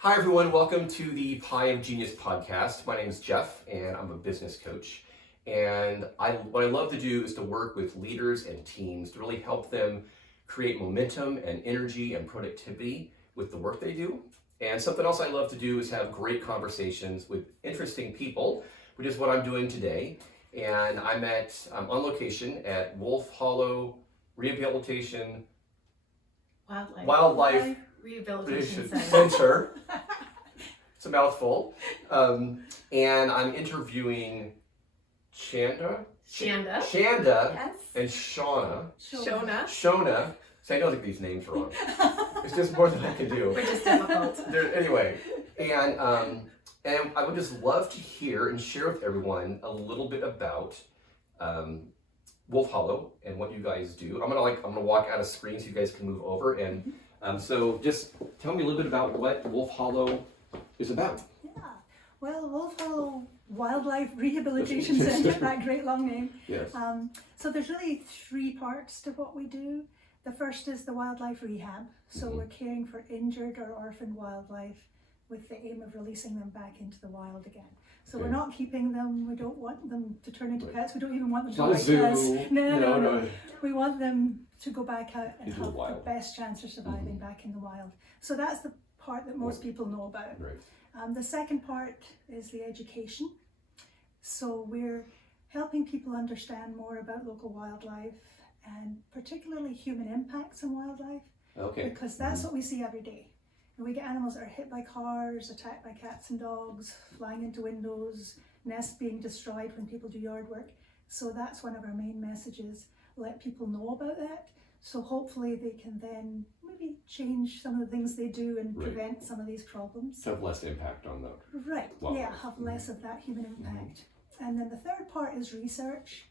Hi everyone, welcome to the Pie of Genius podcast. My name is Jeff and I'm a business coach. And what I love to do is to work with leaders and teams to really help them create momentum and energy and productivity with the work they do. And something else I love to do is have great conversations with interesting people, which is what I'm doing today. And I'm on location at Wolf Hollow Rehabilitation Wildlife Rehabilitation Center. It's a mouthful. And I'm interviewing Chanda Yes. and Shona. Shona. So I know that these names are wrong. It's just more than I can do. Which is difficult. Anyway, and I would just love to hear and share with everyone a little bit about Wolf Hollow and what you guys do. I'm gonna walk out of screen so you guys can move over, and so just tell me a little bit about what Wolf Hollow is about. Yeah, well, Wolf Hollow Wildlife Rehabilitation Center, that great long name. Yes. So there's really three parts to what we do. The first is the wildlife rehab. So we're caring for injured or orphaned wildlife with the aim of releasing them back into the wild again. So we're not keeping them, we don't want them to turn into pets, we don't even want them to like us. No. We want them to go back out and have the best chance of surviving back in the wild. So that's the part that most people know about. Right. The second part is the education. So we're helping people understand more about local wildlife and particularly human impacts on wildlife. Okay. Because that's what we see every day. And we get animals that are hit by cars, attacked by cats and dogs, flying into windows, nests being destroyed when people do yard work. So that's one of our main messages, let people know about that. So hopefully they can then maybe change some of the things they do and prevent some of these problems. Have less impact on them. Right, have less of that human impact. And then the third part is research.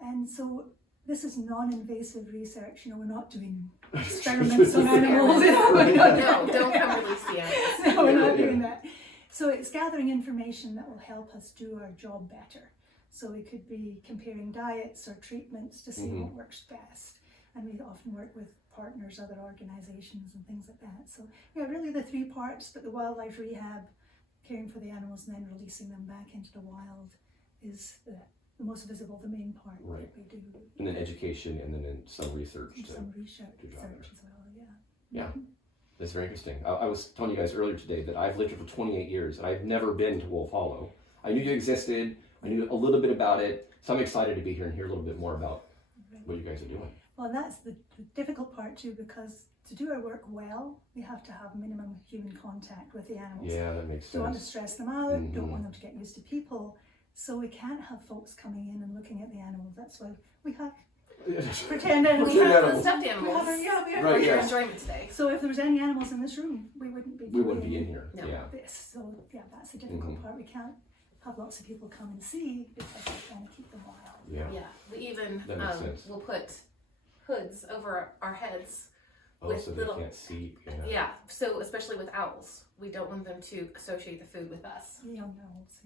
And so this is non-invasive research. We're not doing experiments on animals. No, don't come release the animals. No, we're not doing that. So it's gathering information that will help us do our job better. So we could be comparing diets or treatments to see what works best. And we often work with partners, other organizations and things like that. So really the three parts, but the wildlife rehab, caring for the animals and then releasing them back into the wild is the most visible, the main part that we do. And then education, and then some research. Some research as well, Yeah, that's very interesting. I was telling you guys earlier today that I've lived here for 28 years and I've never been to Wolf Hollow. I knew you existed, I knew a little bit about it, so I'm excited to be here and hear a little bit more about what you guys are doing. Well, that's the difficult part too, because to do our work well, we have to have minimum human contact with the animals. Yeah, that makes sense. Don't want to stress them out, don't want them to get used to people. So we can't have folks coming in and looking at the animals. That's why we have pretend animals. We have the stuffed animals. We have for your enjoyment today. So if there was any animals in this room, we wouldn't be in here. No. This. So that's the difficult part. We can't have lots of people come and see because we're trying to keep them wild. Yeah. We even we'll put hoods over our heads. So they can't see. Yeah, so especially with owls, we don't want them to associate the food with us. Young owls.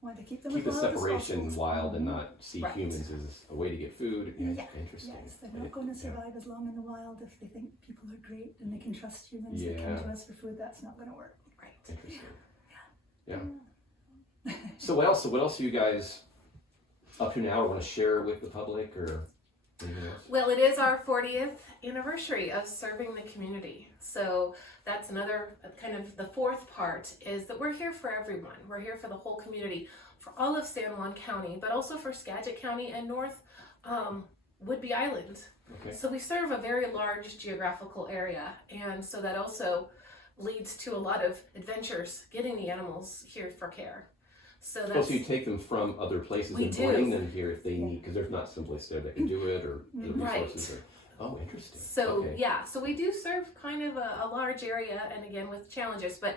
Want to keep them keep the wild separation wild and not see humans as a way to get food. Interesting. Yes, they're not going to survive as long in the wild if they think people are great and they can trust humans. They come to us for food. That's not going to work. Right. Interesting. Yeah. So what else? So what else are you guys up to now, or want to share with the public, or? Well, it is our 40th anniversary of serving the community. So that's another kind of the fourth part is that we're here for everyone. We're here for the whole community, for all of San Juan County, but also for Skagit County and North Whidbey Island. Okay. So we serve a very large geographical area, and so that also leads to a lot of adventures getting the animals here for care. So you take them from other places and bring them here if they need, because there's not someplace there that can do it, or the resources. Oh, interesting. So so we do serve kind of a large area, and again with challenges, but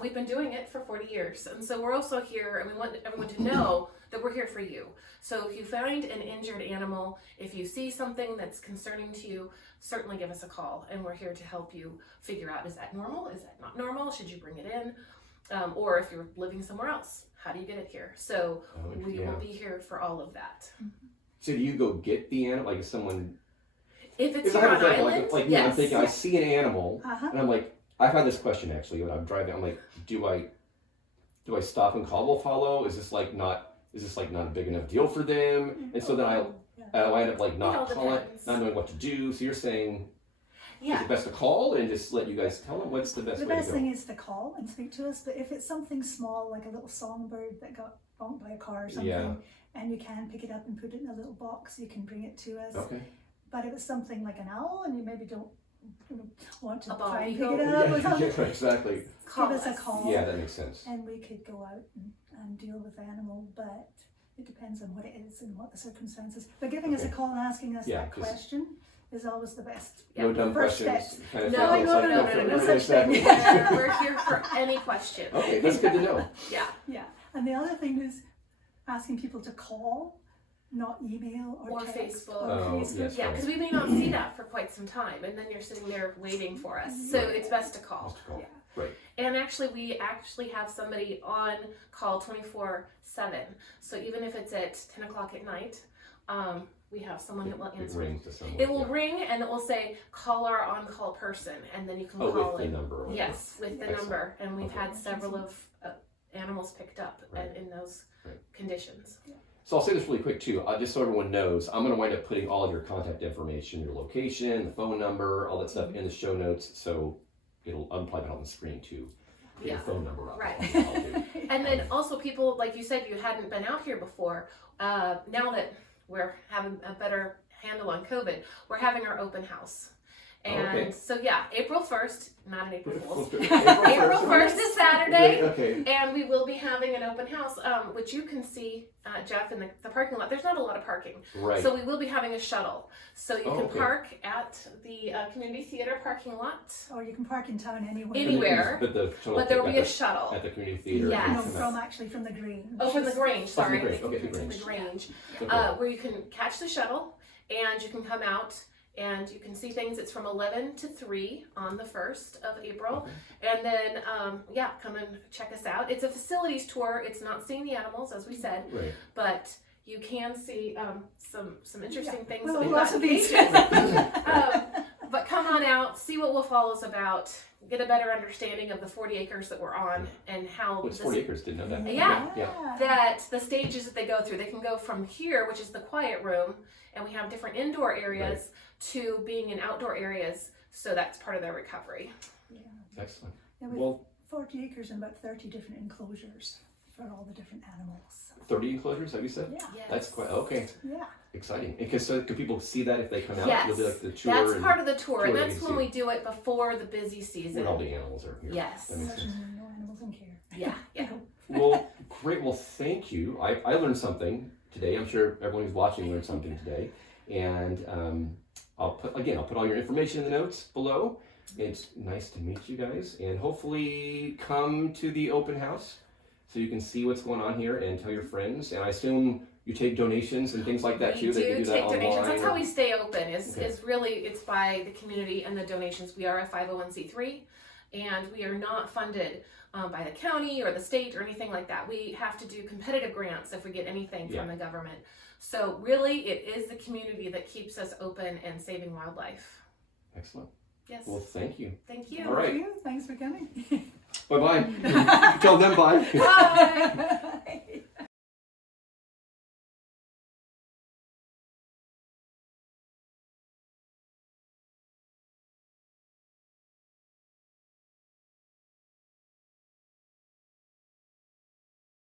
we've been doing it for 40 years, and so we're also here, and we want everyone to know that we're here for you. So if you find an injured animal, if you see something that's concerning to you, certainly give us a call, and we're here to help you figure out, is that normal? Is that not normal? Should you bring it in? Or if you're living somewhere else, how do you get it here? So we will be here for all of that. So do you go get the animal, like someone? If it's here on island, I'm thinking I see an animal, and I'm like, I've had this question actually when I'm driving. I'm like, do I stop and call follow? Is this like not a big enough deal for them? And so then I end up like not calling, not knowing what to do. So you're saying, is it best to call and just let you guys tell them? What's the best way to go? The best thing is to call and speak to us. But if it's something small, like a little songbird that got bonked by a car or something, and you can pick it up and put it in a little box, you can bring it to us. Okay. But if it's something like an owl and you maybe don't want to A bald try and pick eagle. it up or something, Exactly. give us a call. Yeah, that makes sense. And we could go out and deal with the animal, but it depends on what it is and what the circumstances. But giving us a call and asking us that question is always the best. No dumb First questions. step. Kind of No, thing. It's like, no, for no what such is that? thing. We're here for any question. Okay, that's good to know. Yeah. Yeah. And the other thing is asking people to call, not email or text Facebook. or Oh, Facebook. yes. Yeah, because we may not see that for quite some time, and then you're sitting there waiting for us. So it's best to call. Just call. Yeah. Right. And actually, we have somebody on call 24/7. So even if it's at 10 o'clock at night, we have someone that will It answer. rings to someone. It will ring and it will say call our on-call person, and then you can call with the in. number. Yes, with the Excellent. number, and we've Okay. had several of animals picked up in those conditions. So I'll say this really quick too, just so everyone knows, I'm going to wind up putting all of your contact information, your location, the phone number, all that stuff in the show notes. So I'm probably on the screen too. Get your phone number up. Right. That's all I'll do. And then also people, like you said, you hadn't been out here before. Now that we're having a better handle on COVID, we're having our open house. And so April 1st, not an April Fool's. April 1st is Saturday. Okay. And we will be having an open house, which you can see, Jeff, in the parking lot. There's not a lot of parking. Right. So we will be having a shuttle. So you can okay. park at the community theater parking lot. Or you can park in town anywhere. Anywhere. But there will be a shuttle. at the community theater. Yes. No, from the Grange. Oh, from the Grange, sorry. Grange. Okay, the Grange. The Grange. Okay. Where you can catch the shuttle and you can come out and you can see things. It's from 11 to 3 on the 1st of April. Okay. And then, come and check us out. It's a facilities tour. It's not seeing the animals, as we said, Right. but you can see some interesting things. Well, that we've lots got of in these. pages. But come on out, see what Wolf is about, get a better understanding of the 40 acres that we're on and how What's 40 acres? Didn't know that. Yeah. that the stages that they go through. They can go from here, which is the quiet room, and we have different indoor areas, to being in outdoor areas. So that's part of their recovery. Yeah. Excellent. Yeah, we Well, 40 acres and about 30 different enclosures for all the different animals. 30 enclosures, have you said? Yeah. Yes. That's quite, okay. Yeah. Exciting. Because so can people see that if they come out? Yes. You'll do like the tour. That's and part of the tour, and tour that's they when can we do it before the busy season. when all the animals are here. Yes. That makes sense. There's no animals in care. Yeah. Well, great. Well, thank you. I learned something today. I'm sure everyone who's watching learned something today. And I'll put all your information in the notes below. It's nice to meet you guys, and hopefully come to the open house so you can see what's going on here and tell your friends. And I assume you take donations and things like that too. We They can do do that take donations. online. That's how we stay open. Is Okay. it's by the community and the donations. We are a 501c3, and we are not funded by the county or the state or anything like that. We have to do competitive grants if we get anything from the government. So really, it is the community that keeps us open and saving wildlife. Excellent. Yes. Well, thank you. Thank you. All right. Thank you. Thanks for coming. Bye bye. Tell them bye. Bye. Bye.